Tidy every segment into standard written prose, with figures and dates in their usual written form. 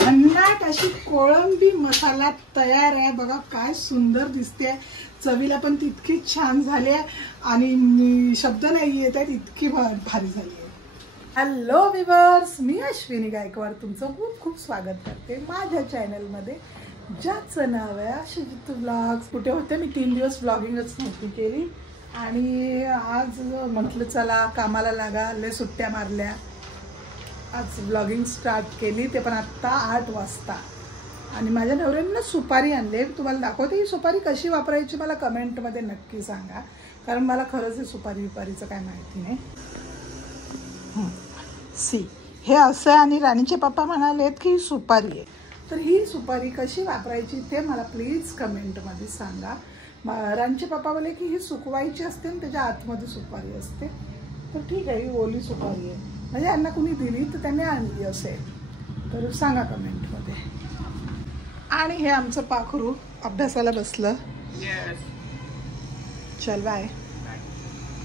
भन्नाट अशी कोळंबी मसाला तयार आहे बघा. काय सुंदर दिसते, चवीला पण तितकी छान झाली आहे आणि शब्द नाही येत आहेत, इतकी भारी झाली आहे. हॅलो व्ह्यूअर्स, मी अश्विनी गायकवाड तुमचं खूप खूप स्वागत करते माझ्या चॅनलमध्ये, ज्याचं नाव आहे आशुजित व्लॉग्स. कुठे होते मी 3 दिवस व्लॉगिंगच नव्हती केली आणि आज म्हटलं चला कामाला लागा, लय सुट्ट्या मारल्या, आज व्लॉगिंग स्टार्ट केली, ते पण आत्ता 8 वाजता. आणि माझ्या नवऱ्याने सुपारी आणले, तुम्हाला दाखवते. ही सुपारी कशी वापरायची मला कमेंटमध्ये नक्की सांगा, कारण मला खरंच हे सुपारीचं काय माहिती नाही. सी हे असं आहे आणि राणीचे पप्पा म्हणालेत की ही सुपारी आहे, तर ही सुपारी कशी वापरायची ते मला प्लीज कमेंटमध्ये सांगा. राणीचे पप्पा बोलले की ही सुकवायची असते आणि त्याच्या आतमध्ये सुपारी असते, तर ठीक आहे, ही ओली सुपारी आहे, म्हणजे यांना कुणी दिली तर त्यांनी आणली असेल, तर सांगा कमेंटमध्ये. आणि हे आमचं पाखरू अभ्यासाला बसलं. चल बाय.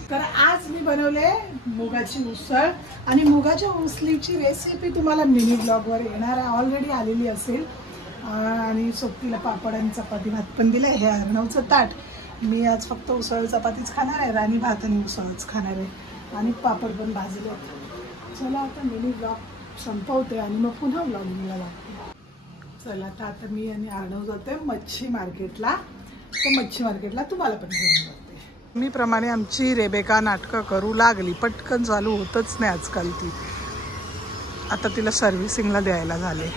तर आज मी बनवले मुगाची उसळ आणि मुगाच्या उसळीची रेसिपी तुम्हाला मिनी ब्लॉगवर येणार आहे, ऑलरेडी आलेली असेल. आणि सोबतीला पापड आणि चपाती भात पण दिलं. हे अर्णवचं ताट. मी आज फक्त उसळ चपातीच खाणार आहे, राणी भात आणि उसळच खाणार आहे आणि पापड पण भाजले. चला आता मिनी ब्लॉग संपवते आणि मग पुन्हा ब्लॉगिंगला लागते. चला आता मी आणि अर्णव जाते मच्छी मार्केटला, तर मच्छी मार्केटला तुम्हाला पण घेऊन जाते. मी प्रमाणे आमची रेबेका नाटकं करू लागली, पटकन चालू होतच नाही आजकाल ती. आता तिला सर्व्हिसिंगला द्यायला झाले.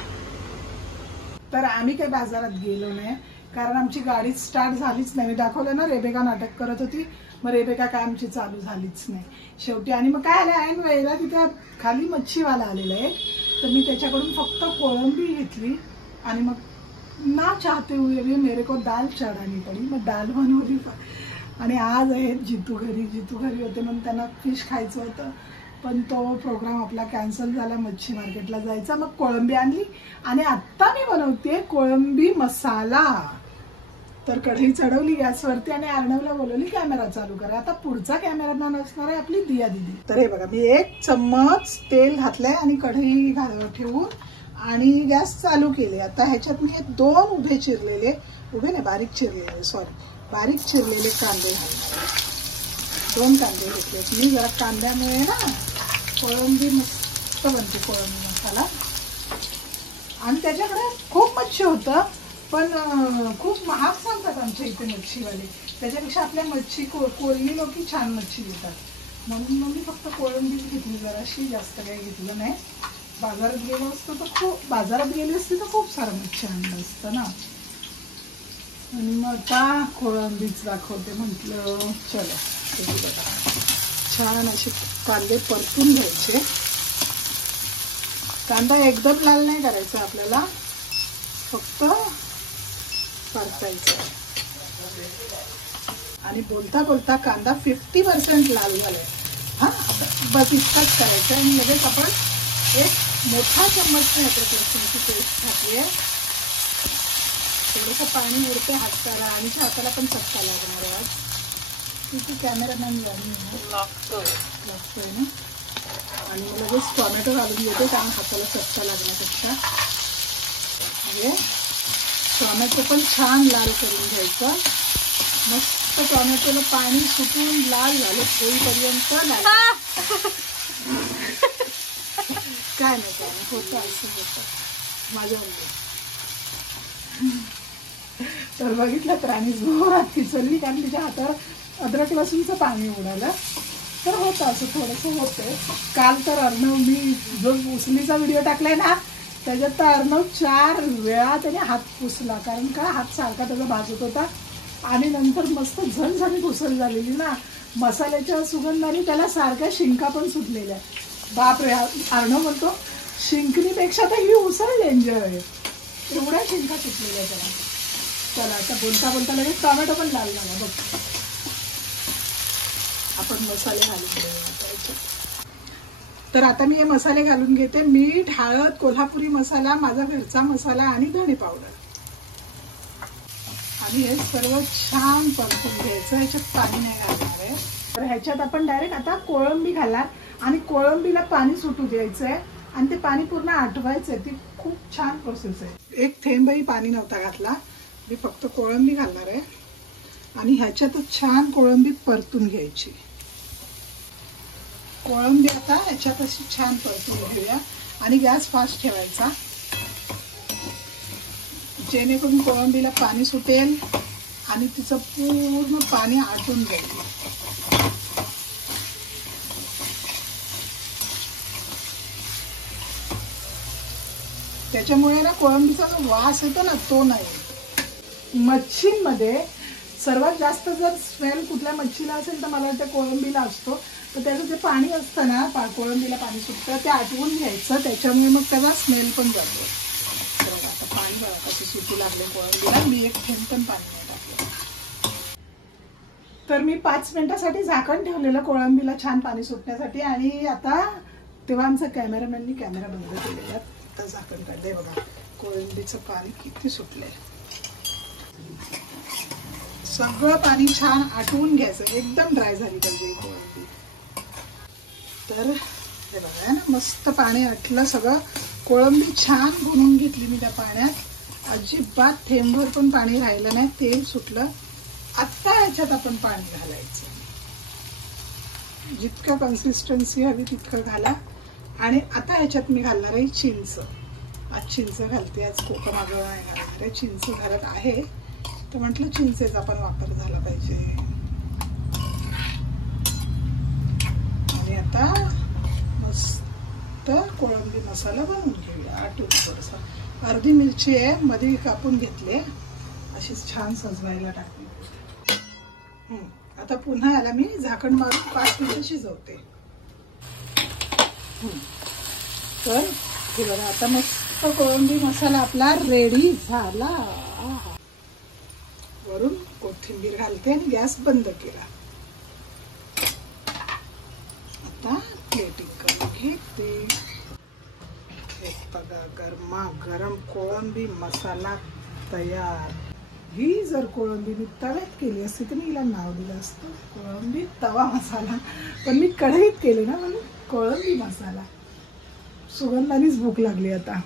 तर आम्ही काही बाजारात गेलो नाही, कारण आमची गाडी स्टार्ट झालीच नाही. मी दाखवलं ना, रेबेका नाटक करत होती, मग रेबेका काय आमची चालू झालीच नाही शेवटी. आणि मग काय आलं, ऐन वेळेला तिथे खाली मच्छीवाला आलेला आहे, तर मी त्याच्याकडून फक्त कोळंबी घेतली आणि मग ना चाहते हुए भी मेरे को दाल चढानी पडी, मग दाल बनवली. आणि आज आहेत जितू घरी होते म्हणून त्यांना फिश खायचं होतं, पण तो प्रोग्राम आपला कॅन्सल झाला, मच्छी मार्केटला जायचा. मग कोळंबी आणली आणि आत्ता मी बनवते कोळंबी मसाला. तर कढई चढवली गॅसवरती आणि अर्णवला बोलवली कॅमेरा चालू करा. आता पुढचा कॅमेरामॅन असणार आहे आपली दिया दिदी. तर हे बघा, मी 1 चम्मच तेल घातलंय आणि कढई ठेवून आणि गॅस चालू केले. आता ह्याच्यात मी 2 उभे चिरलेले, उभे नाही बारीक चिरलेले कांदे घालणार. 2 कांदे घेतले मी. जरा कांद्यामुळे ना कोळंबी मस्त बनते, कोळंबी मसाला. आणि त्याच्याकडे खूप मच्छी होतं, पण खूप महाग सांगतात आमच्या इथे मच्छीवाले. त्याच्यापेक्षा आपल्या मच्छी कोळी लोक छान मच्छी देतात, म्हणून मग मी फक्त कोळंबीच घेतली जराशी, जास्त काही घेतलं नाही. बाजारात गेली असती तर खूप सारं मच्छी आणलं असतं ना. आणि मग आता कोळंबीच दाखवते म्हटलं. चलो छान असे कांदे परतून घ्यायचे. कांदा एकदम लाल नाही करायचा आपल्याला, फक्त परतायचा. आणि बोलता बोलता कांदा 50% लाल झालाय. हा, बस इतकाच करायचं. आणि लगेच आपण 1 मोठा चम्मचने अद्रक-लसूणची पेस्ट घातली आहे. थोडंसं पाणी उडते हाताला आणि हाताला पण चटका लागणार आहे आज. तिथे कॅमेरामॅन लागतोय ना. आणि लगेच टोमॅटो घालून घेते, कारण हाताला चटका लागण्यापेक्षा. म्हणजे टोमॅटो पण छान लाल करून घ्यायचं. मस्त टोमॅटोला पाणी सुटून लाल झालं होईपर्यंत काय नाही होतं, असं होतं माझ्या. तर बघितलं तर आणि जोरात पिचलली, कारण तिच्या हातावर अद्रक लसूणचं पाणी उडालं. तर होतं असं थोडंसं होतं. काल तर अर्णव, मी जो उसळीचा व्हिडिओ टाकलाय ना, त्याच्यात तर अर्णव 4 वेळा त्याने हात पुसला, कारण का हात सारखा त्याचा भाजत होता. आणि नंतर मस्त झणझणीत उसळ झालेली ना, मसाल्याच्या सुगंधाने त्याला सारख्या शिंका पण सुटलेल्या. बापरे, अर्णव म्हणतो शिंकणीपेक्षा तर ही उसळ डेंजर आहे, एवढ्या शिंका सुटलेल्या त्याला. चला आता बोलता बोलता लगेच टोमॅटो पण लाल झाला बघ. आपण मसाले घालून घेऊया. तर आता मी हे मसाले घालून घेते. मीठ, हळद, कोल्हापुरी मसाला, माझा घरचा मसाला आणि धणे पावडर. आणि हे सर्व छान परतून घ्यायचं. ह्याच्यात पाणी नाही घालणार आहे. तर ह्याच्यात आपण डायरेक्ट आता कोळंबी घालणार आणि कोळंबीला पाणी सुटू द्यायचंय आणि ते पाणी पूर्ण आटवायचंय. ती खूप छान प्रोसेस आहे. एक थेंबही पाणी नव्हता घातला. मी फक्त कोळंबी घालणार आहे आणि ह्याच्यातच छान कोळंबी परतून घ्यायची. कोळंबी आता ह्याच्यात अशी छान परतून घेऊया आणि गॅस फास्ट ठेवायचा, जेणेकरून कोळंबीला पाणी सुटेल आणि तिचं पूर्ण पाणी आटून जाईल. त्याच्यामुळे ना कोळंबीचा जो वास येतो ना तो नाही. मच्छींमध्ये सर्वात जास्त जर स्मेल कुठल्या मच्छीला असेल तर मला वाटतं कोळंबीला असतो. तर त्याचं जे पाणी असतं ना, कोळंबीला पाणी सुटतं ते आटवून घ्यायचं, त्याच्यामुळे मग त्याचा स्मेल पण जातो. बघा आता पाणी बघा कसं सुटू लागले कोळंबीला. मी एक थेंब पण पाणी नाही टाकलं. तर मी 5 मिनिटासाठी झाकण ठेवलेलं कोळंबीला छान पाणी सुटण्यासाठी. आणि आता तेव्हा आमचा कॅमेरामॅननी कॅमेरा बंद केलेला. आता झाकण काढले, बघा कोळंबीचं पाणी किती सुटलंय. सगळं पाणी छान आटवून घ्यायचं, एकदम ड्राय झाली पाहिजे कोळंबी. तर हे बघा ना, मस्त पाणी आटलं सगळं. कोळंबी छान भुनून घेतली मी त्या पाण्यात. अजिबात थेंबभर पण पाणी राहिलं नाही, तेल सुटलं. आत्ता ह्याच्यात आपण पाणी घालायचं, जितकं कन्सिस्टन्सी हवी तितकं घाला. आणि आता ह्याच्यात मी घालणार आहे चिंच. आज चिंच घालते, आज कोकम आगळ नाही घालणार आहे, चिंच घालत आहे. तर म्हटलं चिंचेचा पण वापर झाला पाहिजे. आणि आता मस्त कोळंबी मसाला बनवून घेऊया आटून. थोडंसं अर्धी मिरची आहे मध्ये कापून घेतली, अशीच छान सजवायला टाकली. आता पुन्हा याला मी झाकण मारून 5 मिनिटं शिजवते. तर हे बघा आता मस्त कोळंबी मसाला आपला रेडी झाला. वरून कोथिंबीर घालते आणि गॅस बंद केला. आता प्लेटिंग करून घेते. एक बघा गरमा गरम कोळंबी मसाला तयार. ही जर कोळंबी मी तव्यात केली असती तर मी हिला नाव दिलं असतं कोळंबी तवा मसाला, पण मी कढईत केली ना म्हणून कोळंबी मसाला. सुगंधानीच भूक लागली आता.